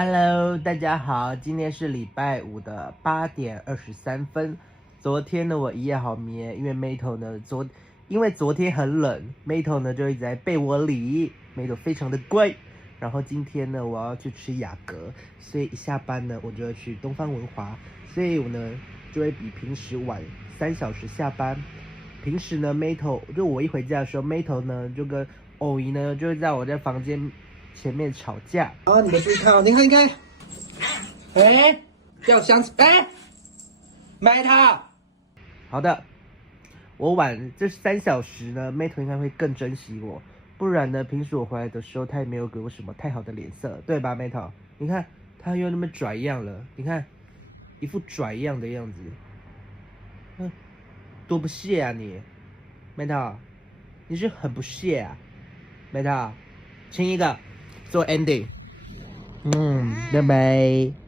Hello，大家好，今天是礼拜五的8:23。昨天呢，我一夜好眠，因为 Mato 呢因为昨天很冷 ，Mato 呢就一直在被窝里，Mato 非常的乖。然后今天呢，我要去吃雅阁，所以一下班呢，我就要去东方文华，所以我呢就会比平时晚3小时下班。平时呢 ，Mato 就我一回家的时候 ，Mato 呢就跟偶姨呢就在我在房间前面吵架。啊，你的注意看哦，你看，哎，掉箱子，哎，买它。好的，我晚这3小时呢，Mato 应该会更珍惜我，不然呢，平时我回来的时候，他也没有给我什么太好的脸色，对吧 ，Mato？你看他又那么拽样了，你看一副拽样的样子，多不屑啊你 ，Mato，你是很不屑啊 ，Mato，亲一个做 ending，拜拜。